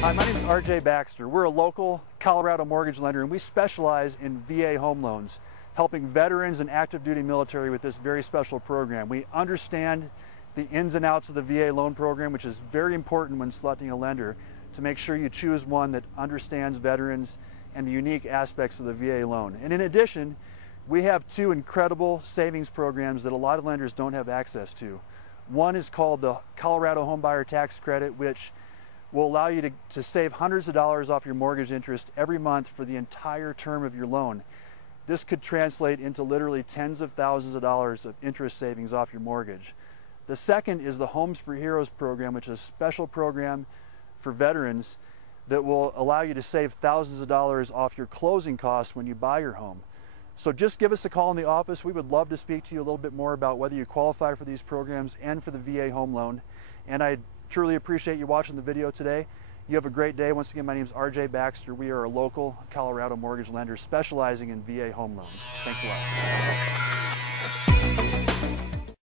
Hi, my name is RJ Baxter. We're a local Colorado mortgage lender, and we specialize in VA home loans, helping veterans and active duty military with this very special program. We understand the ins and outs of the VA loan program, which is very important when selecting a lender, to make sure you choose one that understands veterans and the unique aspects of the VA loan. And in addition, we have two incredible savings programs that a lot of lenders don't have access to. One is called the Colorado Homebuyer Tax Credit, which will allow you to save hundreds of dollars off your mortgage interest every month for the entire term of your loan. This could translate into literally tens of thousands of dollars of interest savings off your mortgage. The second is the Homes for Heroes program, which is a special program for veterans that will allow you to save thousands of dollars off your closing costs when you buy your home. So just give us a call in the office. We would love to speak to you a little bit more about whether you qualify for these programs and for the VA home loan. And I truly appreciate you watching the video today. You have a great day. Once again, my name is RJ Baxter. We are a local Colorado mortgage lender specializing in VA home loans. Thanks a lot.